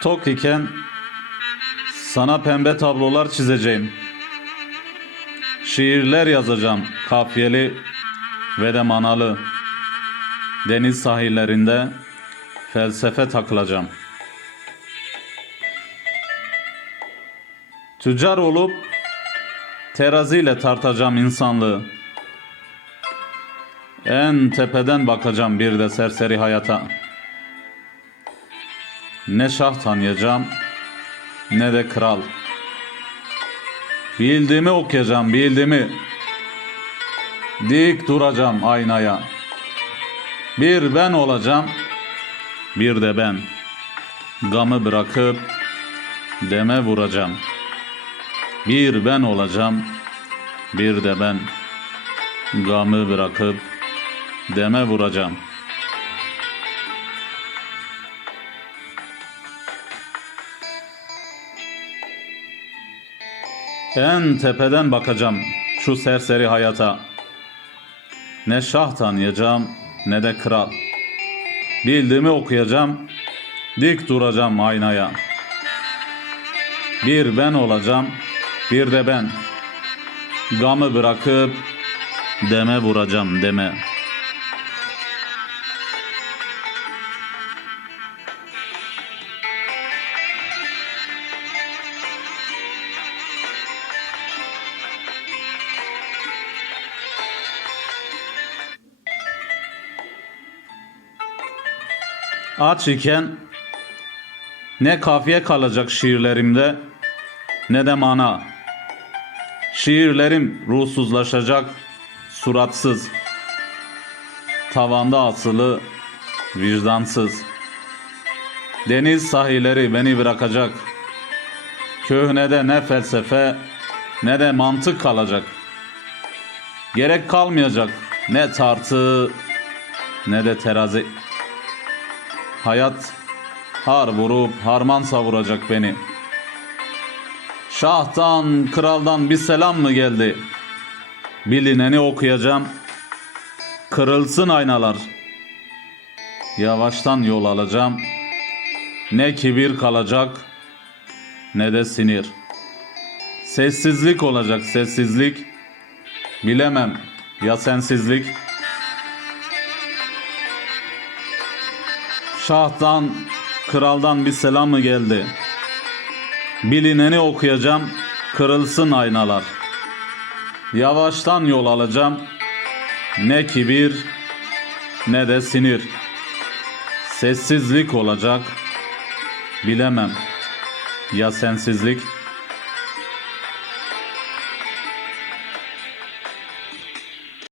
tok iken sana pembe tablolar çizeceğim. Şiirler yazacağım kafiyeli ve de manalı. Deniz sahillerinde felsefe takılacağım. Tüccar olup teraziyle tartacağım insanlığı. En tepeden bakacağım bir de serseri hayata. Ne şah tanıyacağım ne de kral. Bildiğimi okuyacağım bildiğimi. Dik duracağım aynaya. Bir ben olacağım bir de ben. Gamı bırakıp deme vuracağım. Bir ben olacağım bir de ben. Gamı bırakıp deme vuracağım. En tepeden bakacağım şu serseri hayata. Ne şah tanıyacağım ne de kral. Bildiğimi okuyacağım, dik duracağım aynaya. Bir ben olacağım, bir de ben. Gamı bırakıp deme vuracağım deme. Aç iken ne kafiye kalacak şiirlerimde ne de mana. Şiirlerim ruhsuzlaşacak, suratsız. Tavanda asılı, vicdansız. Deniz sahilleri beni bırakacak. Köhnede ne felsefe ne de mantık kalacak. Gerek kalmayacak ne tartı ne de terazi. Hayat har vurup harman savuracak beni. Şahtan, kraldan bir selam mı geldi? Bilineni okuyacağım. Kırılsın aynalar. Yavaştan yol alacağım. Ne kibir kalacak ne de sinir. Sessizlik olacak sessizlik. Bilemem ya sensizlik. Şahtan, kraldan bir selam mı geldi? Bilineni okuyacağım, kırılsın aynalar. Yavaştan yol alacağım, ne kibir ne de sinir. Sessizlik olacak, bilemem ya sensizlik.